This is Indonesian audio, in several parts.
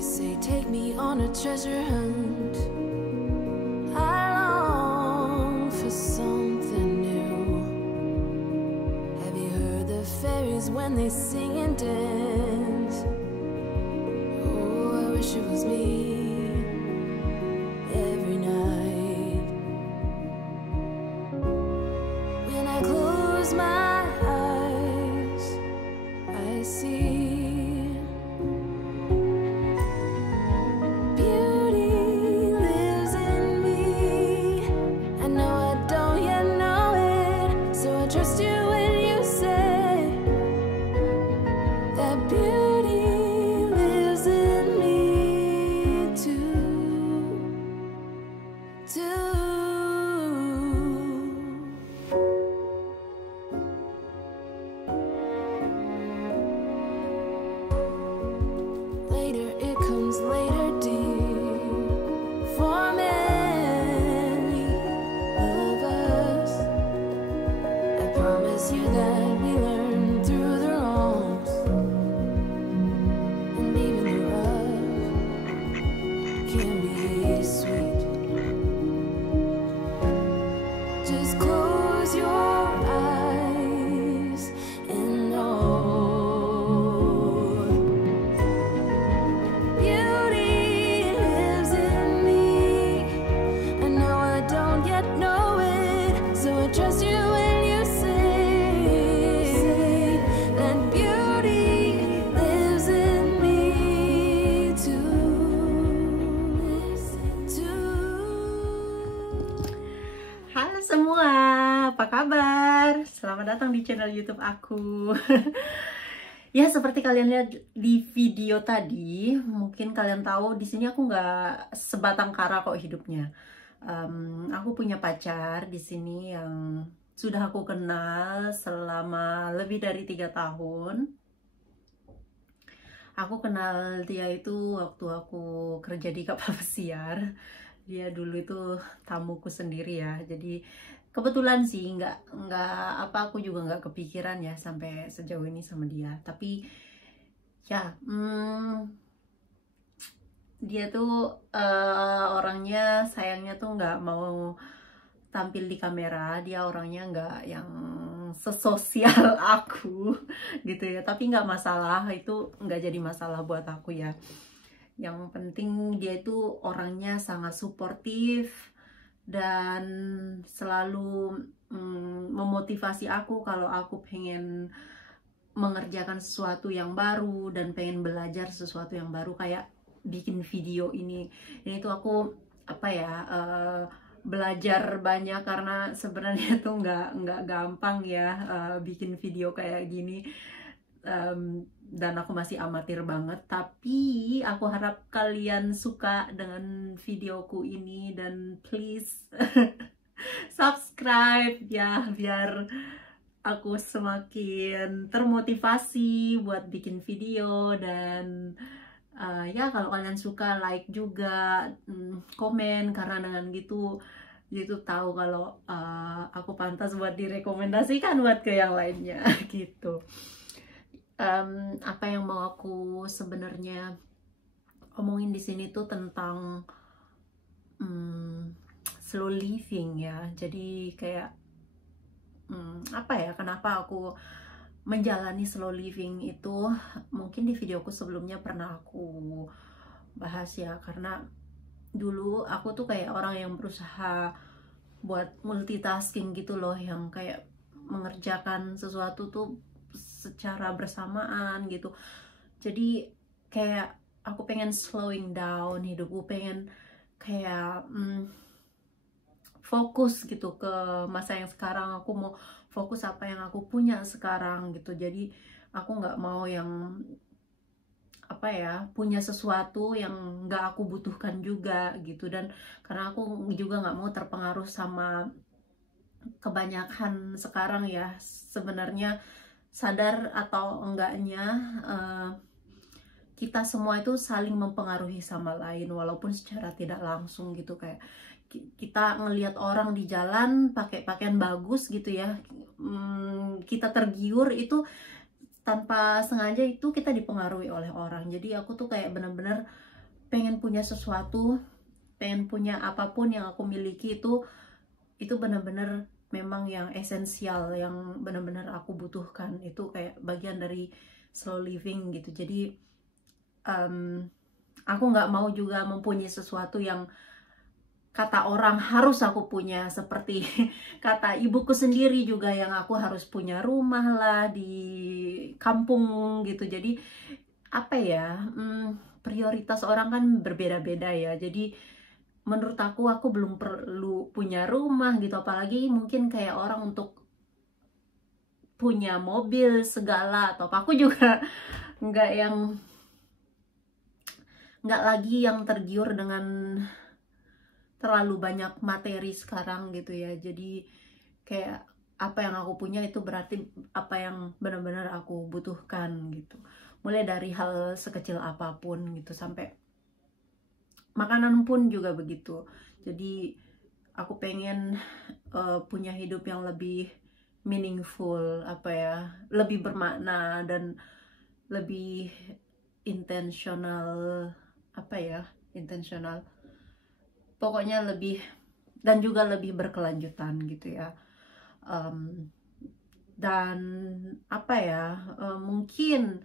You say take me on a treasure hunt. I long for something new. Have you heard the fairies when they sing and dance? Oh, I wish it was me every night. When I close my eyes, I see trust you when you say that beauty lives in me too. Later it comes later, dear, for many of us. Promise you that we learn through the wrongs, and even the rough can be sweet. Just close your eyes and know beauty lives in me. I know I don't yet know it, so I trust you when you say that beauty lives in me too. Halo semua, apa kabar? Selamat datang di channel YouTube aku. Ya, seperti kalian lihat di video tadi, mungkin kalian tahu di sini aku nggak sebatang kara kok hidupnya. Aku punya pacar di sini yang sudah aku kenal selama lebih dari 3 tahun. Aku kenal dia itu waktu aku kerja di kapal pesiar. Dia dulu itu tamuku sendiri ya. Jadi kebetulan sih nggak aku juga nggak kepikiran ya sampai sejauh ini sama dia. Tapi ya dia tuh orangnya sayangnya tuh nggak mau tampil di kamera. Dia orangnya nggak yang sesosial aku gitu ya, tapi nggak masalah, itu nggak jadi masalah buat aku ya. Yang penting dia itu orangnya sangat suportif dan selalu memotivasi aku kalau aku pengen mengerjakan sesuatu yang baru dan pengen belajar sesuatu yang baru, kayak bikin video ini tuh aku apa ya, belajar banyak karena sebenarnya tuh nggak gampang ya bikin video kayak gini. Dan aku masih amatir banget, tapi aku harap kalian suka dengan videoku ini dan please subscribe ya, biar aku semakin termotivasi buat bikin video. Dan ya kalau kalian suka like juga, komen, karena dengan gitu tahu kalau aku pantas buat direkomendasikan buat ke yang lainnya gitu. Apa yang mau aku sebenarnya omongin di sini tuh tentang slow living ya. Jadi kayak apa ya, kenapa aku menjalani slow living itu, mungkin di videoku sebelumnya pernah aku bahas ya. Karena dulu aku tuh kayak orang yang berusaha buat multitasking gitu loh, yang kayak mengerjakan sesuatu tuh secara bersamaan gitu. Jadi kayak aku pengen slowing down hidupku, pengen kayak fokus gitu ke masa yang sekarang. Aku mau fokus apa yang aku punya sekarang gitu. Jadi aku nggak mau yang apa ya, punya sesuatu yang nggak aku butuhkan juga gitu. Dan karena aku juga nggak mau terpengaruh sama kebanyakan sekarang ya, sebenarnya sadar atau enggaknya kita semua itu saling mempengaruhi sama lain walaupun secara tidak langsung gitu. Kayak kita ngelihat orang di jalan pakai pakaian bagus gitu ya, kita tergiur, itu tanpa sengaja itu kita dipengaruhi oleh orang. Jadi aku tuh kayak bener-bener pengen punya sesuatu, pengen punya apapun yang aku miliki itu bener-bener memang yang esensial, yang bener-bener aku butuhkan. Itu kayak bagian dari slow living gitu. Jadi aku nggak mau juga mempunyai sesuatu yang kata orang harus aku punya, seperti kata ibuku sendiri juga yang aku harus punya rumah lah di kampung gitu. Jadi apa ya, prioritas orang kan berbeda-beda ya. Jadi menurut aku belum perlu punya rumah gitu, apalagi mungkin kayak orang untuk punya mobil segala atau apa. Aku juga nggak lagi yang tergiur dengan terlalu banyak materi sekarang gitu ya. Jadi kayak apa yang aku punya itu berarti apa yang benar-benar aku butuhkan gitu. Mulai dari hal sekecil apapun gitu, sampai makanan pun juga begitu. Jadi aku pengen punya hidup yang lebih meaningful, apa ya, lebih bermakna dan lebih intentional, apa ya, intentional, pokoknya lebih, dan juga lebih berkelanjutan gitu ya. Dan apa ya, mungkin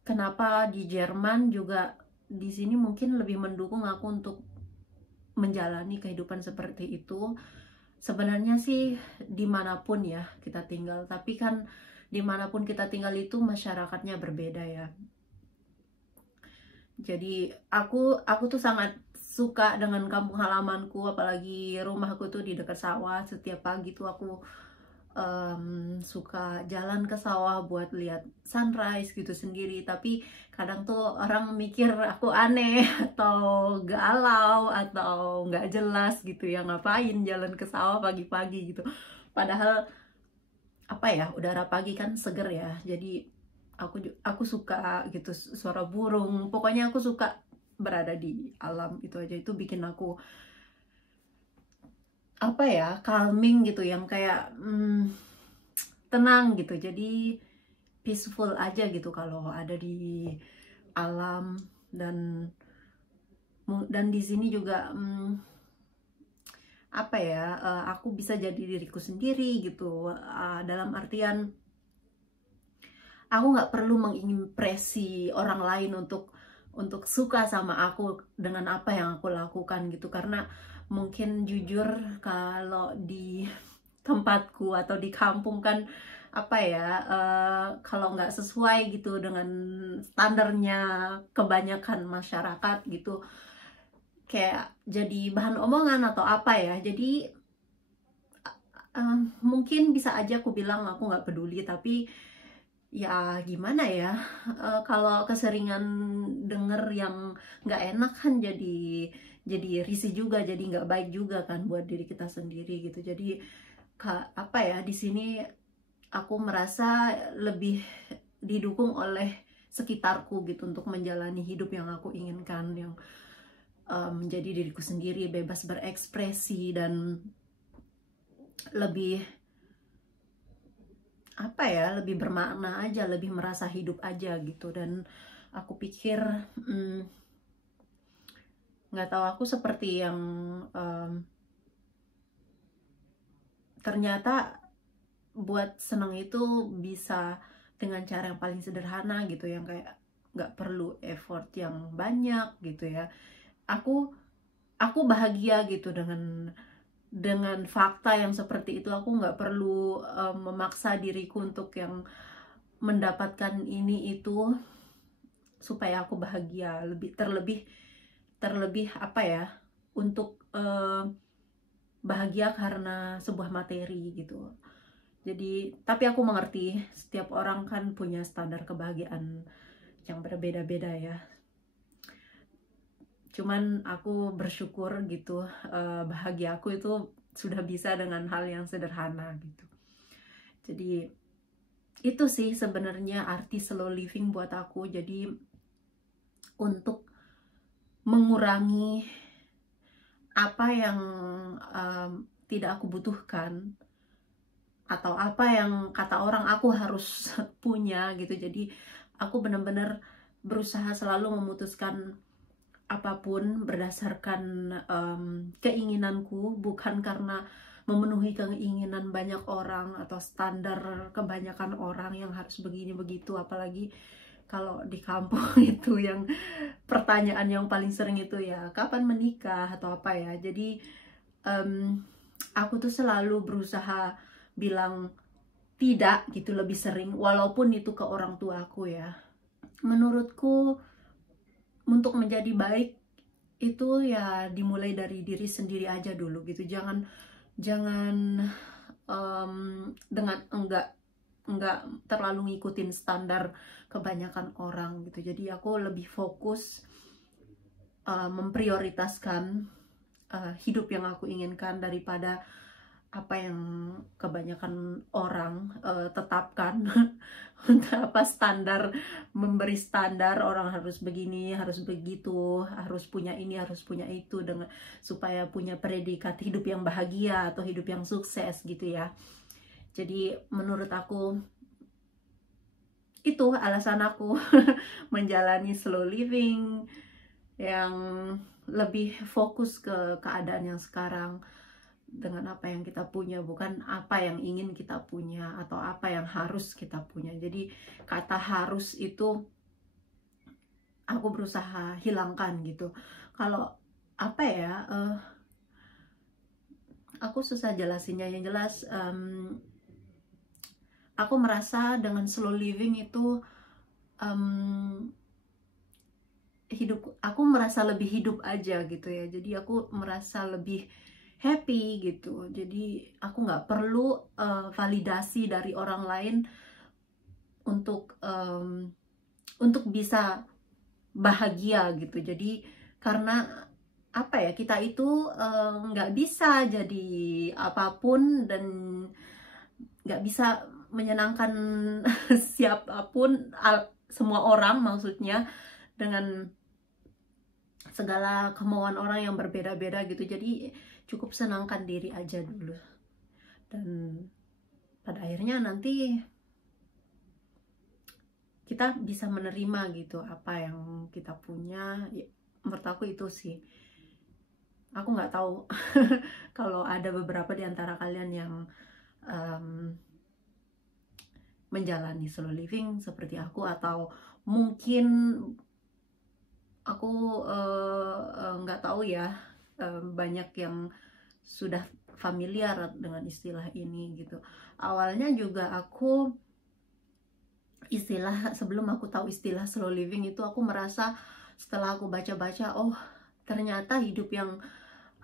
kenapa di Jerman juga di sini mungkin lebih mendukung aku untuk menjalani kehidupan seperti itu. Sebenarnya sih dimanapun ya kita tinggal, tapi kan dimanapun kita tinggal itu masyarakatnya berbeda ya. Jadi aku tuh sangat suka dengan kampung halamanku, apalagi rumahku tuh di dekat sawah. Setiap pagi tuh aku suka jalan ke sawah buat lihat sunrise gitu sendiri. Tapi kadang tuh orang mikir aku aneh atau galau atau nggak jelas gitu ya, ngapain jalan ke sawah pagi-pagi gitu. Padahal apa ya, udara pagi kan seger ya. Jadi aku suka gitu suara burung. Pokoknya aku suka berada di alam, itu aja. Itu bikin aku apa ya, calming gitu, yang kayak tenang gitu. Jadi peaceful aja gitu kalau ada di alam. Dan di sini juga apa ya, aku bisa jadi diriku sendiri gitu, dalam artian aku nggak perlu mengimpresi orang lain untuk suka sama aku dengan apa yang aku lakukan gitu. Karena mungkin jujur kalau di tempatku atau di kampung kan apa ya, kalau nggak sesuai gitu dengan standarnya kebanyakan masyarakat gitu, kayak jadi bahan omongan atau apa ya. Jadi mungkin bisa aja aku bilang aku nggak peduli, tapi ya gimana ya, kalau keseringan denger yang nggak enak kan jadi risih juga, jadi nggak baik juga kan buat diri kita sendiri gitu. Jadi apa ya, di sini aku merasa lebih didukung oleh sekitarku gitu untuk menjalani hidup yang aku inginkan, yang menjadi diriku sendiri, bebas berekspresi, dan lebih apa ya, lebih bermakna aja, lebih merasa hidup aja gitu. Dan aku pikir nggak tahu, aku seperti yang ternyata buat seneng itu bisa dengan cara yang paling sederhana gitu, yang kayak nggak perlu effort yang banyak gitu ya. Aku bahagia gitu dengan fakta yang seperti itu. Aku nggak perlu memaksa diriku untuk yang mendapatkan ini itu supaya aku bahagia. Terlebih apa ya, untuk bahagia karena sebuah materi gitu. Jadi, tapi aku mengerti setiap orang kan punya standar kebahagiaan yang berbeda-beda ya. Cuman aku bersyukur gitu, bahagia aku itu sudah bisa dengan hal yang sederhana gitu. Jadi itu sih sebenarnya arti slow living buat aku. Jadi untuk mengurangi apa yang tidak aku butuhkan, atau apa yang kata orang aku harus punya gitu. Jadi aku benar-benar berusaha selalu memutuskan apapun berdasarkan keinginanku, bukan karena memenuhi keinginan banyak orang atau standar kebanyakan orang yang harus begini begitu. Apalagi kalau di kampung itu yang pertanyaan yang paling sering itu ya kapan menikah atau apa ya. Jadi aku tuh selalu berusaha bilang tidak gitu lebih sering, walaupun itu ke orang tua aku ya. Menurutku untuk menjadi baik itu ya dimulai dari diri sendiri aja dulu gitu. Jangan dengan enggak terlalu ngikutin standar kebanyakan orang gitu. Jadi aku lebih fokus memprioritaskan hidup yang aku inginkan daripada apa yang kebanyakan orang tetapkan. Untuk apa standar, memberi standar orang harus begini, harus begitu, harus punya ini, harus punya itu, dengan supaya punya predikat hidup yang bahagia atau hidup yang sukses gitu ya. Jadi menurut aku itu alasan aku menjalani slow living yang lebih fokus ke keadaan yang sekarang dengan apa yang kita punya, bukan apa yang ingin kita punya atau apa yang harus kita punya. Jadi kata harus itu aku berusaha hilangkan gitu. Kalau apa ya, aku susah jelasinnya. Yang jelas aku merasa dengan slow living itu hidup aku merasa lebih hidup aja gitu ya. Jadi aku merasa lebih happy gitu. Jadi aku nggak perlu validasi dari orang lain untuk bisa bahagia gitu. Jadi karena apa ya, kita itu nggak bisa jadi apapun dan nggak bisa menyenangkan siapapun, semua orang maksudnya, dengan segala kemauan orang yang berbeda-beda gitu. Jadi cukup senangkan diri aja dulu, dan pada akhirnya nanti kita bisa menerima gitu apa yang kita punya. Ya, menurut aku itu sih. Aku nggak tahu kalau ada beberapa di antara kalian yang menjalani slow living seperti aku, atau mungkin aku nggak tahu ya, banyak yang sudah familiar dengan istilah ini gitu. Awalnya juga aku sebelum aku tahu istilah slow living itu, aku merasa setelah aku baca-baca, oh ternyata hidup yang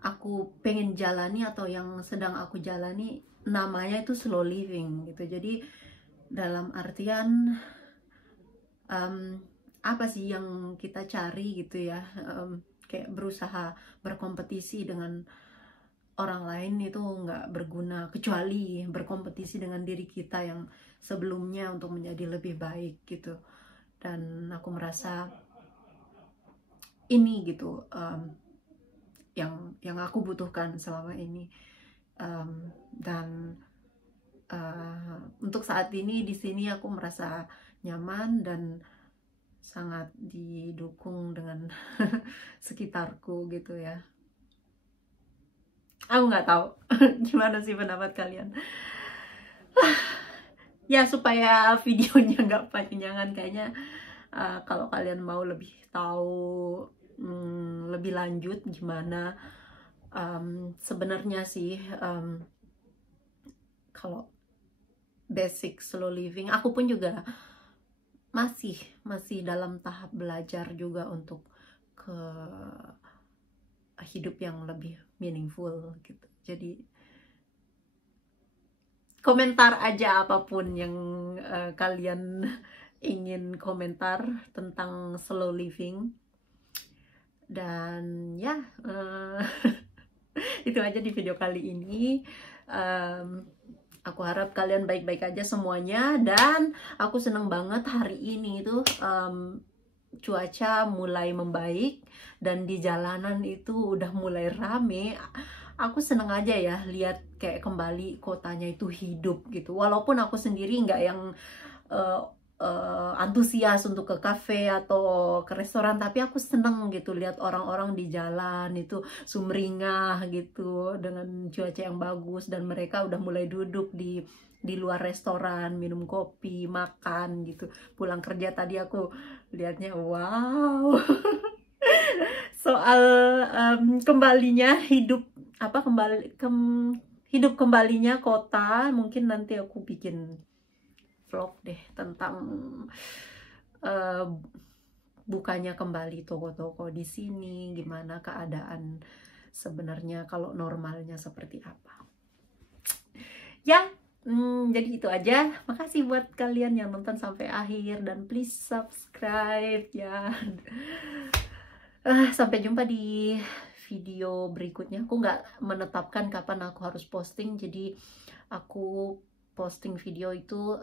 aku pengen jalani atau yang sedang aku jalani namanya itu slow living gitu. Jadi dalam artian apa sih yang kita cari gitu ya, kayak berusaha berkompetisi dengan orang lain itu nggak berguna, kecuali berkompetisi dengan diri kita yang sebelumnya untuk menjadi lebih baik gitu. Dan aku merasa ini gitu yang aku butuhkan selama ini, dan untuk saat ini di sini aku merasa nyaman dan sangat didukung dengan sekitarku gitu ya. Aku nggak tahu gimana sih pendapat kalian. Ya, supaya videonya nggak panjangan, kayaknya kalau kalian mau lebih tahu lebih lanjut gimana sebenarnya sih, kalau basic slow living, aku pun juga masih dalam tahap belajar juga untuk ke hidup yang lebih meaningful gitu. Jadi komentar aja apapun yang kalian ingin komentar tentang slow living. Dan ya itu aja di video kali ini. Aku harap kalian baik-baik aja semuanya, dan aku seneng banget hari ini tuh cuaca mulai membaik dan di jalanan itu udah mulai rame. Aku seneng aja ya lihat kayak kembali kotanya itu hidup gitu. Walaupun aku sendiri nggak yang antusias untuk ke kafe atau ke restoran, tapi aku seneng gitu lihat orang-orang di jalan itu sumringah gitu dengan cuaca yang bagus, dan mereka udah mulai duduk di luar restoran minum kopi, makan gitu. Pulang kerja tadi aku lihatnya wow. Soal kembalinya hidup hidup kembalinya kota, mungkin nanti aku bikin vlog deh tentang bukannya kembali toko-toko di sini, gimana keadaan sebenarnya kalau normalnya seperti apa. Ya, jadi itu aja. Makasih buat kalian yang nonton sampai akhir, dan please subscribe ya. Sampai jumpa di video berikutnya. Aku nggak menetapkan kapan aku harus posting, jadi aku posting video itu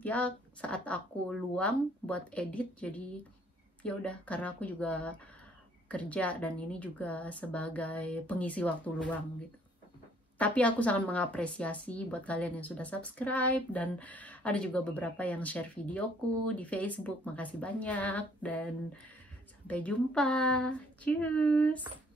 ya saat aku luang buat edit. Jadi ya udah, karena aku juga kerja dan ini juga sebagai pengisi waktu luang gitu. Tapi aku sangat mengapresiasi buat kalian yang sudah subscribe, dan ada juga beberapa yang share videoku di Facebook. Makasih banyak, dan sampai jumpa. Cheers.